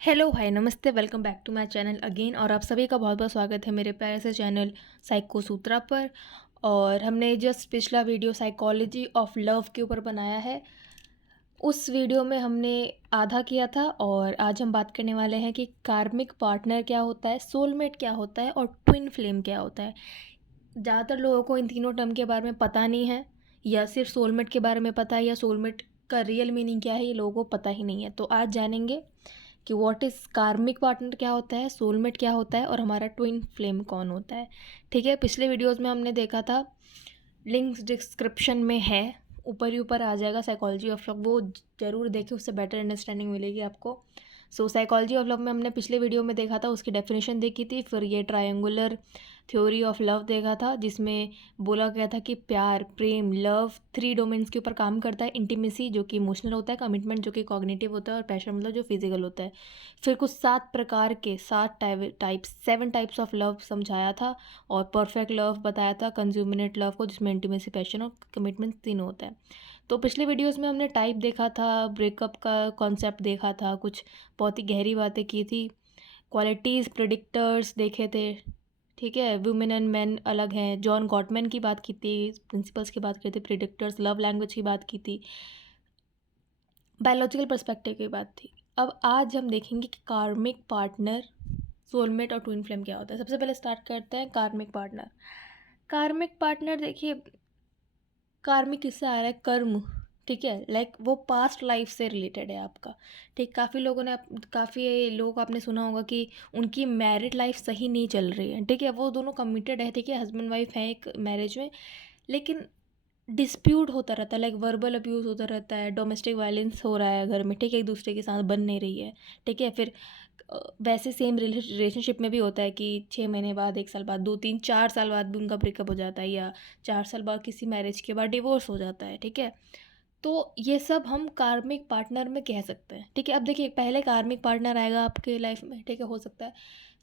Hello hi नमस्ते welcome back to my channel again. और आप सभी का बहुत बहुत स्वागत है मेरे प्यारे से चैनल साइको सूत्रा पर। और हमने जस्ट पिछला वीडियो साइकोलॉजी ऑफ लव के ऊपर बनाया है। उस वीडियो में हमने आधा किया था और आज हम बात करने वाले हैं कि कार्मिक पार्टनर क्या होता है, सोलमेट क्या होता है और ट्विन फ्लेम क्या होता है। ज़्यादातर लोगों को इन तीनों टर्म के बारे में पता नहीं है, या सिर्फ सोलमेट के बारे में पता है, या सोलमेट का रियल मीनिंग क्या है ये लोगों को पता ही नहीं है। तो आज जानेंगे कि व्हाट इज़ कार्मिक पार्टनर क्या होता है, सोलमेट क्या होता है और हमारा ट्विन फ्लेम कौन होता है। ठीक है, पिछले वीडियोस में हमने देखा था, लिंक्स डिस्क्रिप्शन में है, ऊपर ही ऊपर आ जाएगा साइकोलॉजी ऑफ लव, वो ज़रूर देखें, उससे बेटर अंडरस्टैंडिंग मिलेगी आपको। सो साइकोलॉजी ऑफ लव में हमने पिछले वीडियो में देखा था, उसकी डेफिनेशन देखी थी। फिर ये ट्रायंगुलर थ्योरी ऑफ लव देखा था, जिसमें बोला गया था कि प्यार, प्रेम, लव 3 डोमेन्स के ऊपर काम करता है। इंटीमेसी जो कि इमोशनल होता है, कमिटमेंट जो कि कॉग्निटिव होता है, और पैशन मतलब जो फिजिकल होता है। फिर कुछ 7 प्रकार के 7 टाइप्स ऑफ लव समझाया था, और परफेक्ट लव बताया था, कंज्यूमिनेट लव को, जिसमें इंटीमेसी, पैशन और कमिटमेंट तीनों होता है। तो पिछले वीडियोस में हमने टाइप देखा था, ब्रेकअप का कॉन्सेप्ट देखा था, कुछ बहुत ही गहरी बातें की थी, क्वालिटीज़ प्रिडिक्टर्स देखे थे। ठीक है, वुमेन एंड मैन अलग हैं, जॉन गॉटमैन की बात की थी, प्रिंसिपल्स की बात की थी, प्रिडिक्टर्स, लव लैंग्वेज की बात की थी, बायोलॉजिकल पर्सपेक्टिव की बात थी। अब आज हम देखेंगे कि कार्मिक पार्टनर, सोलमेट और ट्विन फ्लेम क्या होता है। सबसे पहले स्टार्ट करते हैं कार्मिक पार्टनर। कार्मिक पार्टनर देखिए, कार्मिक किससे आ रहा है, कर्म। ठीक है, लाइक वो पास्ट लाइफ से रिलेटेड है आपका। ठीक, काफ़ी लोग आपने सुना होगा कि उनकी मैरिड लाइफ सही नहीं चल रही है। ठीक है, वो दोनों कमिटेड है, ठीक है, हस्बैंड वाइफ हैं एक मैरिज में, लेकिन डिस्प्यूट होता रहता है, लाइक वर्बल अब्यूज़ होता रहता है, डोमेस्टिक वायलेंस हो रहा है घर में। ठीक है, एक दूसरे के साथ बन नहीं रही है। ठीक है, फिर वैसे सेम रिलेशनशिप में भी होता है कि 6 महीने बाद, 1 साल बाद, 2 3 4 साल बाद भी उनका ब्रेकअप हो जाता है, या 4 साल बाद किसी मैरिज के बाद डिवोर्स हो जाता है। ठीक है, तो ये सब हम कार्मिक पार्टनर में कह सकते हैं। ठीक है, अब देखिए, पहले कार्मिक पार्टनर आएगा आपके लाइफ में, ठीक है, हो सकता है,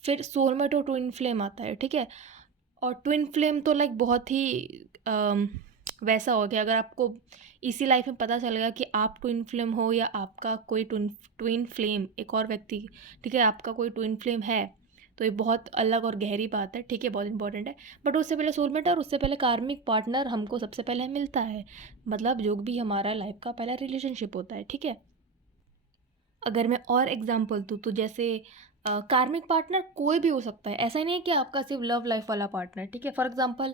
फिर सोलमेट और ट्विन फ्लेम आता है। ठीक है, और ट्विन फ्लेम तो लाइक बहुत ही वैसा हो गया, अगर आपको इसी लाइफ में पता चल गया कि आप ट्विन फ्लेम हो, या आपका कोई ट्विन ट्विन फ्लेम एक और व्यक्ति, ठीक है, आपका कोई ट्विन फ्लेम है, तो ये बहुत अलग और गहरी बात है। ठीक है, बहुत इंपॉर्टेंट है। बट उससे पहले सोलमेट और उससे पहले कार्मिक पार्टनर हमको सबसे पहले मिलता है, मतलब जो भी हमारा लाइफ का पहला रिलेशनशिप होता है। ठीक है, अगर मैं और एग्जांपल दूँ तो जैसे कार्मिक पार्टनर कोई भी हो सकता है, ऐसा ही नहीं है कि आपका सिर्फ लव लाइफ वाला पार्टनर। ठीक है, फॉर एग्जांपल,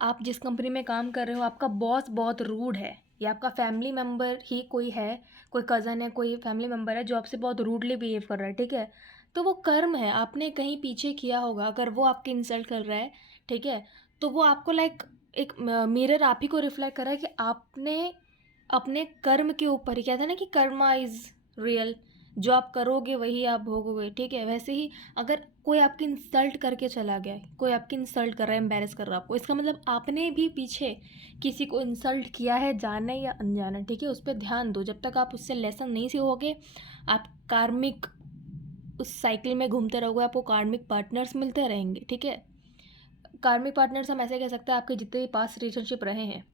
आप जिस कंपनी में काम कर रहे हो, आपका बॉस बहुत रूड है, या आपका फैमिली मेम्बर ही कोई है, कोई कज़न है, कोई फैमिली मेम्बर है जो आपसे बहुत रूडली बिहेव कर रहा है। ठीक है, तो वो कर्म है, आपने कहीं पीछे किया होगा, अगर वो आपकी इंसल्ट कर रहा है, ठीक है, तो वो आपको लाइक एक मिरर आप ही को रिफ्लेक्ट कर रहा है कि आपने अपने कर्म के ऊपर ही, कहते हैं ना कि कर्मा इज़ रियल, जो आप करोगे वही आप भोगोगे। ठीक है, वैसे ही अगर कोई आपकी इंसल्ट करके चला गया, कोई आपकी इंसल्ट कर रहा है, एम्बैरेस कर रहा है आपको, इसका मतलब आपने भी पीछे किसी को इंसल्ट किया है, जाने या अनजाने। ठीक है, उस पर ध्यान दो, जब तक आप उससे लेसन नहीं सीखोगे, आप कार्मिक उस साइकिल में घूमते रहोगे, आपको कार्मिक पार्टनर्स मिलते रहेंगे। ठीक है, कार्मिक पार्टनर्स हम ऐसे कह सकते हैं, आपके जितने भी पास रिलेशनशिप रहे हैं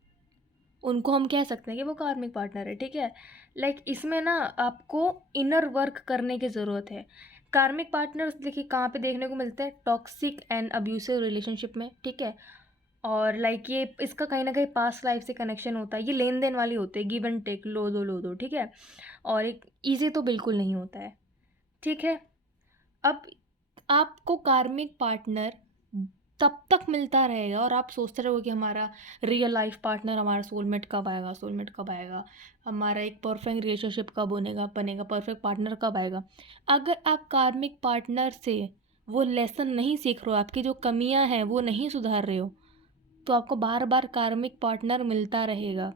उनको हम कह सकते हैं कि वो कार्मिक पार्टनर है। ठीक है, लाइक इसमें ना आपको इनर वर्क करने की ज़रूरत है। कार्मिक पार्टनर्स देखिए कहाँ पे देखने को मिलते हैं, टॉक्सिक एंड अब्यूसिव रिलेशनशिप में। ठीक है, और लाइक ये इसका कहीं ना कहीं पास्ट लाइफ से कनेक्शन होता है, ये लेन देन वाली होती है, गिव एंड टेक, लो दो। ठीक है, और एक ईजी तो बिल्कुल नहीं होता है। ठीक है, अब आपको कार्मिक पार्टनर तब तक मिलता रहेगा और आप सोचते रहोगे कि हमारा रियल लाइफ पार्टनर, हमारा सोलमेट कब आएगा, सोलमेट कब आएगा, हमारा एक परफेक्ट रिलेशनशिप कब बनेगा, परफेक्ट पार्टनर कब आएगा। अगर आप कार्मिक पार्टनर से वो लेसन नहीं सीख रहे हो, आपकी जो कमियां हैं वो नहीं सुधार रहे हो, तो आपको बार बार कार्मिक पार्टनर मिलता रहेगा।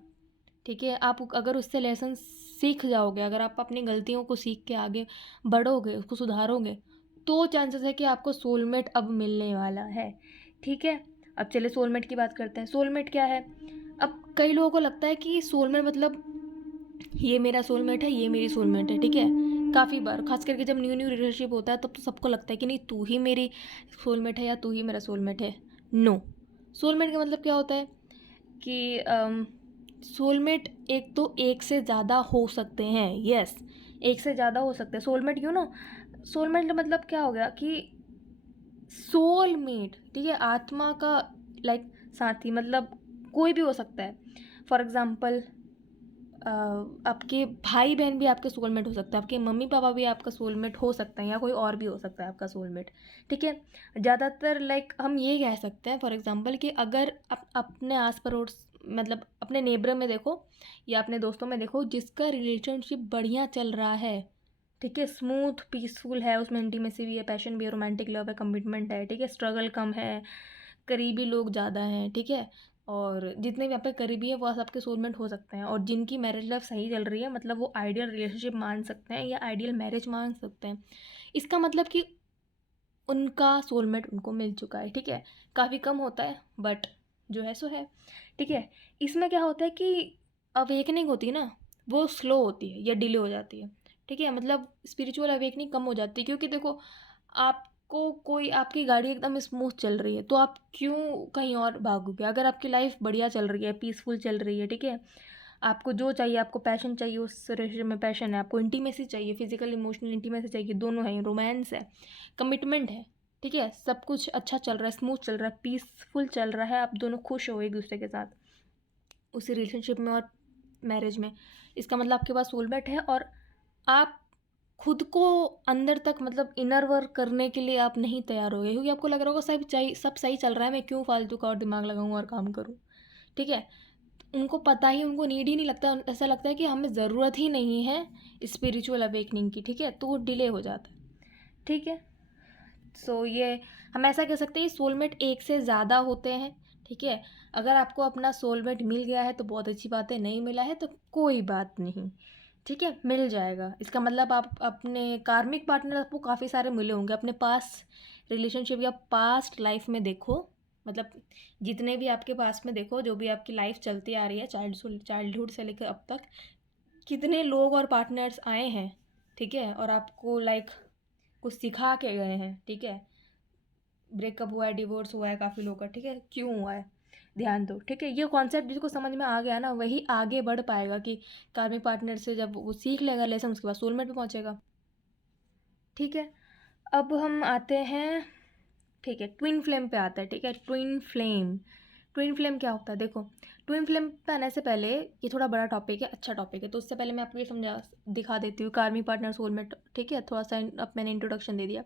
ठीक है, आप अगर उससे लेसन सीख जाओगे, अगर आप अपनी गलतियों को सीख के आगे बढ़ोगे, उसको सुधारोगे, तो चांसेस है कि आपको सोलमेट अब मिलने वाला है। ठीक है, अब चलिए सोलमेट की बात करते हैं। सोलमेट क्या है? अब कई लोगों को लगता है कि सोलमेट मतलब ये मेरा सोलमेट है, ये मेरी सोलमेट है। ठीक है, काफ़ी बार खास करके जब न्यू न्यू रिलेशनशिप होता है, तब तो सबको लगता है कि नहीं, तू ही मेरी सोलमेट है या तू ही मेरा सोलमेट है। नो, सोलमेट का मतलब क्या होता है कि सोलमेट एक तो एक से ज़्यादा हो सकते हैं, यस, एक से ज़्यादा हो सकते हैं। सोलमेट क्यों ना, सोलमेट मतलब क्या हो गया कि सोलमेट, ठीक है, आत्मा का लाइक साथी, मतलब कोई भी हो सकता है। फॉर एग्ज़ाम्पल आपके भाई बहन भी आपके सोलमेट हो सकते हैं, आपके मम्मी पापा भी आपका सोलमेट हो सकते हैं, या कोई और भी हो सकता है आपका सोलमेट, ठीक है। ज़्यादातर लाइक हम ये कह सकते हैं फॉर एग्जांपल कि अगर अपने आस पड़ोस, मतलब अपने नेबर में देखो या अपने दोस्तों में देखो जिसका रिलेशनशिप बढ़िया चल रहा है, ठीक है, स्मूथ पीसफुल है, उसमें इंटीमेसी भी है, पैशन भी है, रोमांटिक लव है, कमिटमेंट है, ठीक है, स्ट्रगल कम है, करीबी लोग ज़्यादा हैं, ठीक है, और जितने भी आपके करीबी हैं वो सबके सोलमेट हो सकते हैं। और जिनकी मैरिज लाइफ सही चल रही है, मतलब वो आइडियल रिलेशनशिप मान सकते हैं या आइडियल मैरिज मान सकते हैं। इसका मतलब कि उनका सोलमेट उनको मिल चुका है, ठीक है। काफ़ी कम होता है बट जो है सो है, ठीक है। इसमें क्या होता है कि अवेकनिंग होती है ना, वो स्लो होती है या डिले हो जाती है, ठीक है। मतलब स्पिरिचुअल अवेकनिंग कम हो जाती है, क्योंकि देखो आपको कोई, आपकी गाड़ी एकदम स्मूथ चल रही है तो आप क्यों कहीं और भागोगे? अगर आपकी लाइफ बढ़िया चल रही है, पीसफुल चल रही है, ठीक है, आपको जो चाहिए, आपको पैशन चाहिए, उस रिलेशन में पैशन है, आपको इंटीमेसी चाहिए, फिजिकल इमोशनल इंटीमेसी चाहिए, दोनों है, रोमांस है, कमिटमेंट है, ठीक है, सब कुछ अच्छा चल रहा है, स्मूथ चल रहा है, पीसफुल चल रहा है, आप दोनों खुश हो एक दूसरे के साथ उसी रिलेशनशिप में और मैरिज में, इसका मतलब आपके पास सोलमेट है। और आप खुद को अंदर तक, मतलब इनर वर्क करने के लिए आप नहीं तैयार हो गए, क्योंकि आपको लग रहा होगा सब सही चल रहा है, मैं क्यों फालतू का और दिमाग लगाऊं और काम करूं, ठीक है। उनको पता ही, उनको नीड ही नहीं लगता, ऐसा लगता है कि हमें ज़रूरत ही नहीं है स्पिरिचुअल अवेकनिंग की, ठीक है, तो वो डिले हो जाता है, ठीक है। सो ये हम ऐसा कह सकते हैं सोलमेट एक से ज़्यादा होते हैं, ठीक है। अगर आपको अपना सोलमेट मिल गया है तो बहुत अच्छी बात है, नहीं मिला है तो कोई बात नहीं, ठीक है, मिल जाएगा। इसका मतलब आप अपने कार्मिक पार्टनर आपको काफ़ी सारे मिले होंगे अपने पास रिलेशनशिप या पास्ट लाइफ में देखो, मतलब जितने भी आपके पास में देखो, जो भी आपकी लाइफ चलती आ रही है चाइल्डहुड से लेकर अब तक, कितने लोग और पार्टनर्स आए हैं, ठीक है, और आपको लाइक कुछ सिखा के गए हैं, ठीक है। ब्रेकअप हुआ है, डिवोर्स हुआ है काफ़ी लोग का, ठीक है, क्यों हुआ है, ध्यान दो, ठीक है। ये कॉन्सेप्ट जिसको समझ में आ गया ना वही आगे बढ़ पाएगा कि कार्मिक पार्टनर से जब वो सीख लेगा लेसन, उसके बाद सोलमेट पे पहुंचेगा, ठीक है। अब हम आते हैं, ठीक है, ट्विन फ्लेम पे आता है, ठीक है। ट्विन फ्लेम, ट्विन फ्लेम क्या होता है? देखो, ट्विन फ्लेम पे आने से पहले, ये थोड़ा बड़ा टॉपिक है, अच्छा टॉपिक है, तो उससे पहले मैं आपको ये दिखा देती हूँ कार्मिक पार्टनर सोलमेट, ठीक है। थोड़ा सा अब मैंने इंट्रोडक्शन दे दिया।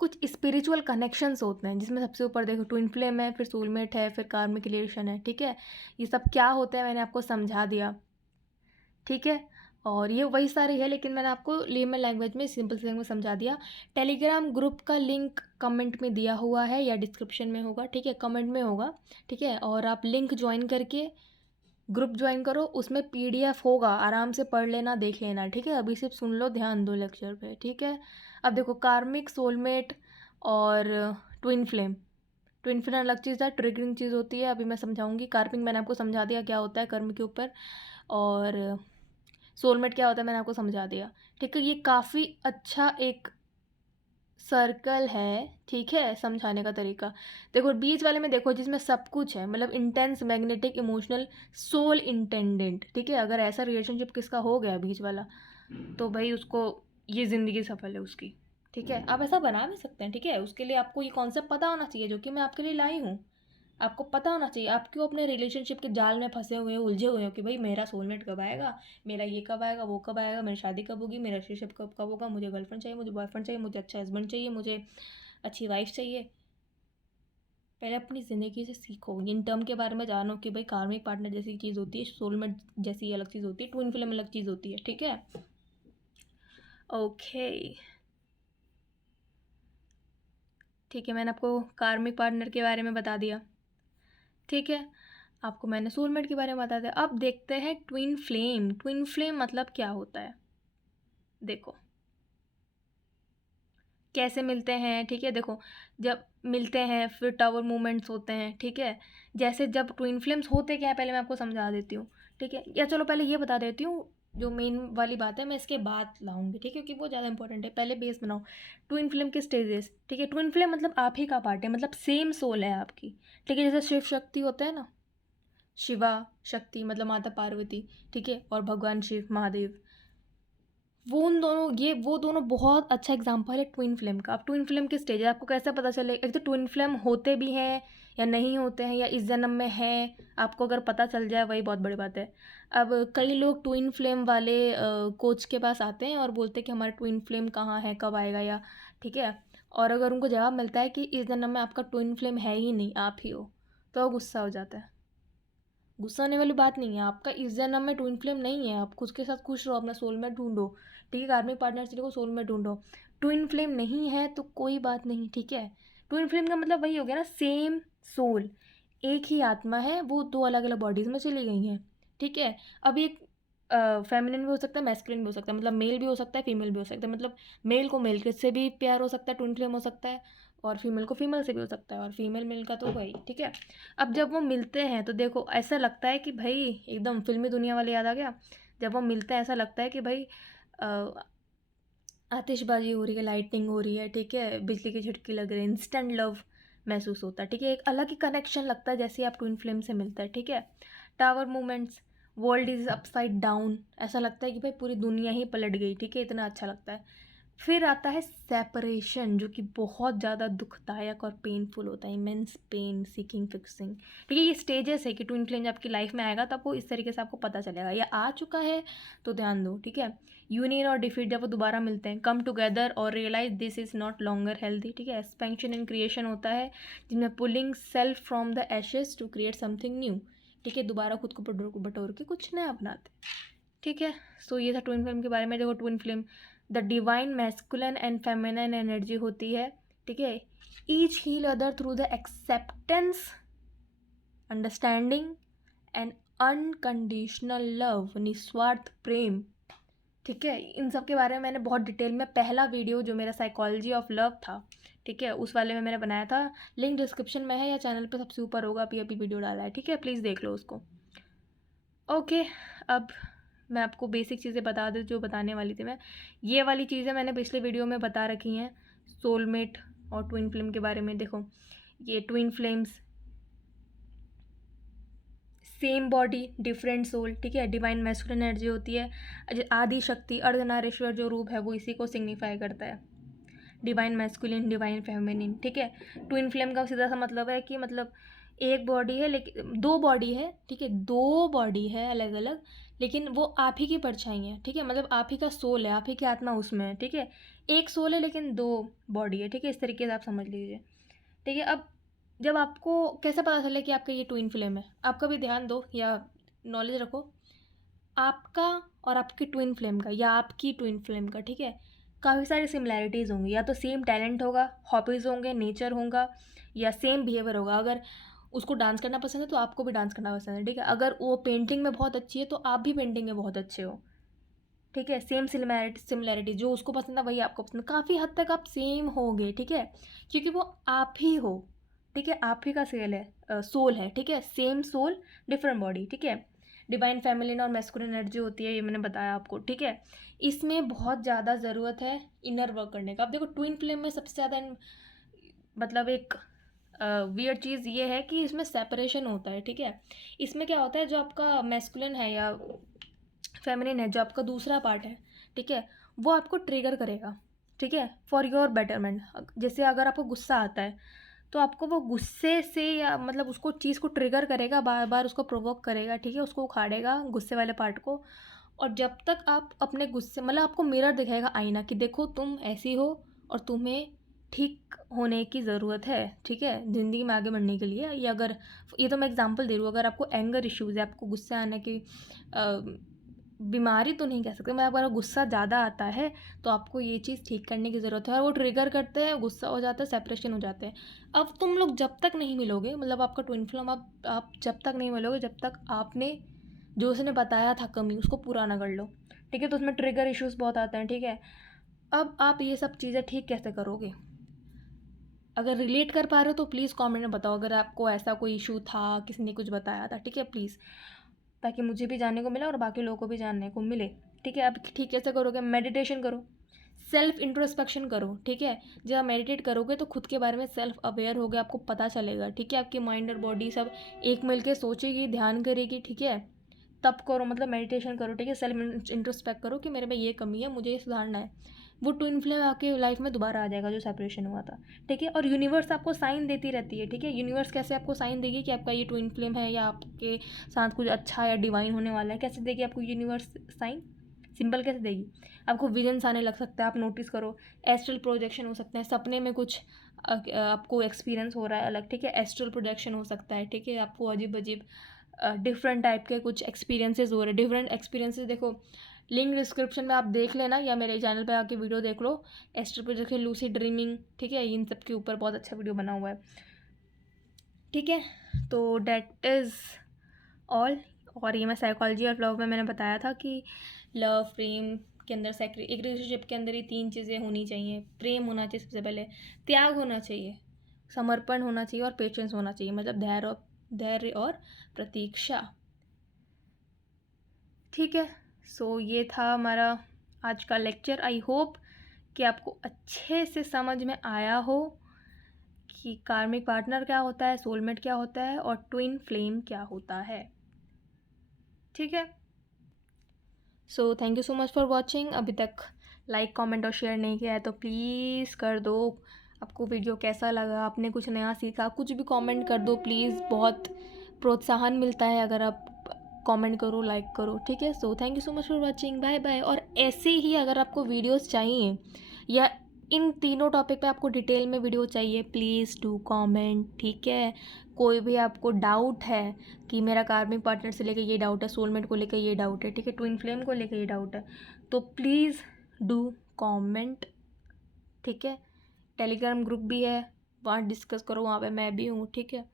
कुछ स्पिरिचुअल कनेक्शंस होते हैं जिसमें सबसे ऊपर देखो ट्विन फ्लेम है, फिर सोलमेट है, फिर कार्मिक रिलेशन है, ठीक है। ये सब क्या होते हैं मैंने आपको समझा दिया, ठीक है। और ये वही सारे है, लेकिन मैंने आपको लेमन लैंग्वेज में, सिंपल से में समझा दिया। टेलीग्राम ग्रुप का लिंक कमेंट में दिया हुआ है या डिस्क्रिप्शन में होगा, ठीक है, कमेंट में होगा, ठीक है। और आप लिंक ज्वाइन करके ग्रुप ज्वाइन करो, उसमें पीडीएफ होगा, आराम से पढ़ लेना, देख लेना, ठीक है। अभी सिर्फ सुन लो, ध्यान दो लेक्चर पे, ठीक है। अब देखो कार्मिक, सोलमेट और ट्विन फ्लेम, ट्विन फ्लेम अलग चीज़ है, ट्रिगरिंग चीज़ होती है, अभी मैं समझाऊंगी। कार्मिक मैंने आपको समझा दिया क्या होता है कर्म के ऊपर, और सोलमेट क्या होता है मैंने आपको समझा दिया, ठीक है। ये काफ़ी अच्छा एक सर्कल है, ठीक है, समझाने का तरीका। देखो बीच वाले में देखो जिसमें सब कुछ है, मतलब intense, magnetic, emotional, soul intended, ठीक है। अगर ऐसा रिलेशनशिप किसका हो गया बीच वाला, तो भाई उसको ये ज़िंदगी सफल है उसकी, ठीक है। आप ऐसा बना भी सकते हैं, ठीक है। उसके लिए आपको ये कॉन्सेप्ट पता होना चाहिए जो कि मैं आपके लिए लाई हूँ। आपको पता होना चाहिए, आप क्यों अपने रिलेशनशिप के जाल में फंसे हुए हो, उलझे हुए हो कि भाई मेरा सोलमेट कब आएगा, मेरा ये कब आएगा, वो कब आएगा, मेरी शादी कब होगी, मेरा रिलेशनशिप कब कब होगा, मुझे गर्लफ्रेंड चाहिए, मुझे बॉयफ्रेंड चाहिए, मुझे अच्छा हस्बैंड चाहिए, मुझे अच्छी वाइफ चाहिए। पहले अपनी ज़िंदगी से सीखो, इन टर्म के बारे में जानो कि भाई कार्मिक पार्टनर जैसी चीज़ होती है, सोलमेट जैसी अलग चीज़ होती है, ट्विन फ्लेम अलग चीज़ होती है, ठीक है। ओके, ठीक है, मैंने आपको कार्मिक पार्टनर के बारे में बता दिया, ठीक है। आपको मैंने सोलमेट के बारे में बता दिया। अब देखते हैं ट्विन फ्लेम। ट्विन फ्लेम मतलब क्या होता है, देखो कैसे मिलते हैं, ठीक है। देखो जब मिलते हैं फिर टावर मूवमेंट्स होते हैं, ठीक है। जैसे जब ट्विन फ्लेम्स होते क्या है पहले मैं आपको समझा देती हूँ, ठीक है। या चलो पहले ये बता देती हूँ, जो मेन वाली बात है मैं इसके बाद लाऊंगी, ठीक है, क्योंकि वो ज़्यादा इंपॉर्टेंट है। पहले बेस बनाओ, ट्विन फ्लेम के स्टेजेस, ठीक है। ट्विन फ्लेम मतलब आप ही का पार्ट है, मतलब सेम सोल है आपकी, ठीक है। जैसे शिव शक्ति होता है ना, शिवा शक्ति मतलब माता पार्वती, ठीक है, और भगवान शिव महादेव, वो दोनों बहुत अच्छा एग्जांपल है ट्विन फ्लेम का। अब ट्विन फ्लेम की स्टेज है, आपको कैसे पता चलेगा? एक तो ट्विन फ्लेम होते भी हैं या नहीं होते हैं, या इस जन्म में है, आपको अगर पता चल जाए वही बहुत बड़ी बात है। अब कई लोग ट्विन फ्लेम वाले कोच के पास आते हैं और बोलते हैं कि हमारा ट्विन फ्लेम कहाँ है, कब आएगा, या ठीक है, और अगर उनको जवाब मिलता है कि इस जन्म में आपका ट्विन फ्लेम है ही नहीं, आप ही हो, तो वो गुस्सा हो जाता है। गुस्सा आने वाली बात नहीं है, आपका इस जन्म में ट्विन फ्लेम नहीं है, आप खुद के साथ खुश रहो, अपना सोलमेट ढूंढो, ठीक है, कार्मिक पार्टनर से देखो, सोलमेट ढूंढो। ट्विन फ्लेम नहीं है तो कोई बात नहीं, ठीक है। ट्विन फ्लेम का मतलब वही हो गया ना, सेम सोल, एक ही आत्मा है, वो दो अलग अलग बॉडीज में चली गई हैं, ठीक है। अब एक फेमिनिन भी हो सकता है, मैस्कुलिन भी हो सकता है, मतलब मेल भी हो सकता है, फीमेल भी हो सकता है, मतलब मेल को मेल के से भी प्यार हो सकता है, ट्विन फ्लेम हो सकता है, और फीमेल को फीमेल से भी हो सकता है, और फीमेल मेल का तो भाई, ठीक है। अब जब वो मिलते हैं तो देखो ऐसा लगता है कि भाई एकदम फिल्मी दुनिया वाले याद आ गया। जब वो मिलते हैं ऐसा लगता है कि भाई आतिशबाजी हो रही है, लाइटिंग हो रही है, ठीक है, बिजली की झटकी लग रही है, इंस्टेंट लव महसूस होता है, ठीक है, एक अलग ही कनेक्शन लगता है जैसे आप ट्विन फ्लेम से मिलता है, ठीक है। Tower movements, world is upside down, ऐसा लगता है कि भाई पूरी दुनिया ही पलट गई, ठीक है, इतना अच्छा लगता है। फिर आता है सेपरेशन, जो कि बहुत ज़्यादा दुखदायक और पेनफुल होता है, इमेंस पेन, सीकिंग फिक्सिंग, ठीक है। ये स्टेजेस है कि ट्विन फ्लेम जब आपकी लाइफ में आएगा तो आपको इस तरीके से आपको पता चलेगा, या आ चुका है तो ध्यान दो, ठीक है। यूनियन और डिफीट, जब वो दोबारा मिलते हैं, कम टुगेदर और realise this is not longer healthy, ठीक है। एक्सपेंशन एंड क्रिएशन होता है, जिनमें pulling self from the ashes to create something new, ठीक है, दोबारा खुद को बटोर के कुछ नया अपनाते, ठीक है। सो ये था ट्विन फ्लेम के बारे में। देखो twin flame the divine masculine and feminine energy होती है, ठीक है। Each heal other through the acceptance, understanding and unconditional love, निस्वार्थ प्रेम, ठीक है। इन सब के बारे में मैंने बहुत डिटेल में पहला वीडियो जो मेरा साइकोलॉजी ऑफ लव था, ठीक है, उस वाले में मैंने बनाया था, लिंक डिस्क्रिप्शन में है या चैनल पे सबसे ऊपर होगा, अभी वीडियो डाला है, ठीक है, प्लीज़ देख लो उसको। ओके, अब मैं आपको बेसिक चीज़ें बता दूँ जो बताने वाली थी मैं। ये वाली चीज़ें मैंने पिछले वीडियो में बता रखी हैं, सोलमेट और ट्विन फ्लेम के बारे में। देखो ये twin flames, same body different soul, ठीक है, डिवाइन मैस्कुलिन एनर्जी होती है, आदि शक्ति अर्धनारीश्वर जो रूप है वो इसी को सिग्निफाई करता है, डिवाइन मैस्कुलिन डिवाइन फेमिनिन, ठीक है। ट्विन फ्लेम का सीधा सा मतलब है कि मतलब एक बॉडी है लेकिन दो बॉडी है, ठीक है, दो बॉडी है अलग अलग, लेकिन वो आप ही की परछाई है, ठीक है, मतलब आप ही का सोल है, आप ही की आत्मा उसमें है, ठीक है। एक सोल है लेकिन दो बॉडी है, ठीक है, इस तरीके से आप समझ लीजिए, ठीक है। अब जब आपको कैसे पता चले कि आपका ये ट्विन फ्लेम है, आपका भी ध्यान दो या नॉलेज रखो, आपका और आपकी ट्विन फ्लेम का या आपकी ट्विन फ्लेम का, ठीक है, काफ़ी सारी सिमिलैरिटीज़ होंगी, या तो सेम टैलेंट होगा, हॉबीज़ होंगे, नेचर होगा, या सेम बिहेवियर होगा। अगर उसको डांस करना पसंद है तो आपको भी डांस करना पसंद है, ठीक है। अगर वो पेंटिंग में बहुत अच्छी है तो आप भी पेंटिंग में बहुत अच्छे हो, ठीक है। सेम सिमिलैरिटी जो उसको पसंद है वही आपको पसंद, काफ़ी हद तक आप सेम होगे, ठीक है, क्योंकि वो आप ही हो, ठीक है, आप ही का सेल है, सोल है, ठीक है, सेम सोल डिफरेंट बॉडी, ठीक है। डिवाइन फेमिनिन और मैस्कुलिन एनर्जी होती है, ये मैंने बताया आपको, ठीक है। इसमें बहुत ज़्यादा ज़रूरत है इनर वर्क करने का। अब देखो ट्विन फ्लेम में सबसे ज़्यादा मतलब एक वियर्ड चीज़ ये है कि इसमें सेपरेशन होता है, ठीक है। इसमें क्या होता है, जो आपका मैस्कुलिन है या फेमिनिन है, जो आपका दूसरा पार्ट है, ठीक है, वो आपको ट्रिगर करेगा, ठीक है, फॉर योर बेटरमेंट। जैसे अगर आपको गुस्सा आता है तो आपको वो गुस्से से या मतलब उसको चीज़ को ट्रिगर करेगा, बार बार उसको प्रोवोक करेगा, ठीक है, उसको उखाड़ेगा गुस्से वाले पार्ट को। और जब तक आप अपने गुस्से मतलब आपको मिरर दिखाएगा, आईना, कि देखो तुम ऐसी हो और तुम्हें ठीक होने की ज़रूरत है, ठीक है, ज़िंदगी में आगे बढ़ने के लिए। या अगर ये तो मैं एग्जांपल दे रही हूँ, अगर आपको एंगर इश्यूज़ है, आपको गुस्सा आने की बीमारी तो नहीं कह सकते मैं, अगर गुस्सा ज़्यादा आता है तो आपको ये चीज़ ठीक करने की ज़रूरत है, और वो ट्रिगर करते हैं, गुस्सा हो जाता है, सेपरेशन हो जाते हैं। अब तुम लोग जब तक नहीं मिलोगे, मतलब आपका ट्विन फ्लेम, आप जब तक नहीं मिलोगे जब तक आपने जो उसने बताया था कमी उसको पूरा ना कर लो, ठीक है, तो उसमें ट्रिगर इश्यूज़ बहुत आते हैं, ठीक है। अब आप ये सब चीज़ें ठीक कैसे करोगे? अगर रिलेट कर पा रहे हो तो प्लीज़ कमेंट में बताओ, अगर आपको ऐसा कोई इशू था, किसी ने कुछ बताया था, ठीक है, प्लीज़, ताकि मुझे भी जानने को मिले और बाकी लोगों को भी जानने को मिले, ठीक है। अब ठीक कैसे करोगे? मेडिटेशन करो, सेल्फ इंट्रोस्पेक्शन करो, ठीक है। जब आप मेडिटेट करोगे तो खुद के बारे में सेल्फ अवेयर होगे, आपको पता चलेगा, ठीक है, आपकी माइंड और बॉडी सब एक मिल के सोचेगी, ध्यान करेगी, ठीक है। तब करो, मतलब मेडिटेशन करो, ठीक है, सेल्फ इंट्रोस्पेक्ट करो कि मेरे में ये कमी है, मुझे ये सुधारना है, वो ट्विन फ्लेम आपके लाइफ में दोबारा आ जाएगा जो सेपरेशन हुआ था, ठीक है। और यूनिवर्स आपको साइन देती रहती है, ठीक है। यूनिवर्स कैसे आपको साइन देगी कि आपका ये ट्विन फ्लेम है या आपके साथ कुछ अच्छा या डिवाइन होने वाला है, कैसे देगी आपको यूनिवर्स साइन? सिंपल कैसे देगी? आपको विजन्स आने लग सकता है, आप नोटिस करो, एस्ट्रल प्रोजेक्शन हो सकता है, सपने में कुछ आपको एक्सपीरियंस हो रहा है अलग, ठीक है, एस्ट्रल प्रोजेक्शन हो सकता है, ठीक है, आपको अजीब अजीब डिफरेंट टाइप के कुछ एक्सपीरियंसेस हो रहे हैं। डिफरेंट एक्सपीरियंसेस देखो, लिंक डिस्क्रिप्शन में आप देख लेना या मेरे चैनल पे आके वीडियो देख लो, एस्ट्रल प्रोजेक्शन, लूसिड ड्रीमिंग, ठीक है, इन सब के ऊपर बहुत अच्छा वीडियो बना हुआ है, ठीक है। तो डैट इज़ ऑल। और ये मैं साइकोलॉजी और लव में मैंने बताया था कि लव, प्रेम के अंदर एक रिलेशनशिप के अंदर ही 3 चीज़ें होनी चाहिए। प्रेम होना चाहिए सबसे पहले, त्याग होना चाहिए, समर्पण होना चाहिए और पेशेंस होना चाहिए, मतलब धैर्य और प्रतीक्षा, ठीक है। सो ये था हमारा आज का लेक्चर। आई होप कि आपको अच्छे से समझ में आया हो कि कार्मिक पार्टनर क्या होता है, सोलमेट क्या होता है और ट्विन फ्लेम क्या होता है, ठीक है। So thank you so much for watching. अभी तक लाइक, कमेंट और शेयर नहीं किया है तो प्लीज़ कर दो। आपको वीडियो कैसा लगा, आपने कुछ नया सीखा, कुछ भी कमेंट कर दो प्लीज़, बहुत प्रोत्साहन मिलता है अगर आप कमेंट करो, लाइक करो, ठीक है। So thank you so much for watching, bye bye. और ऐसे ही अगर आपको वीडियोस चाहिए या इन तीनों टॉपिक पे आपको डिटेल में वीडियो चाहिए, प्लीज़ डू कमेंट, ठीक है। कोई भी आपको डाउट है कि मेरा कार्मिक पार्टनर से लेके ये डाउट है, सोलमेट को लेके ये डाउट है, ठीक है, ट्विन फ्लेम को लेके ये डाउट है, तो प्लीज़ डू कमेंट, ठीक है। टेलीग्राम ग्रुप भी है, वहाँ डिस्कस करो, वहाँ पे मैं भी हूँ, ठीक है।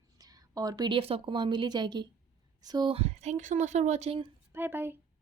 और PDF आपको वहाँ मिल ही जाएगी। So thank you so much for watching, bye bye.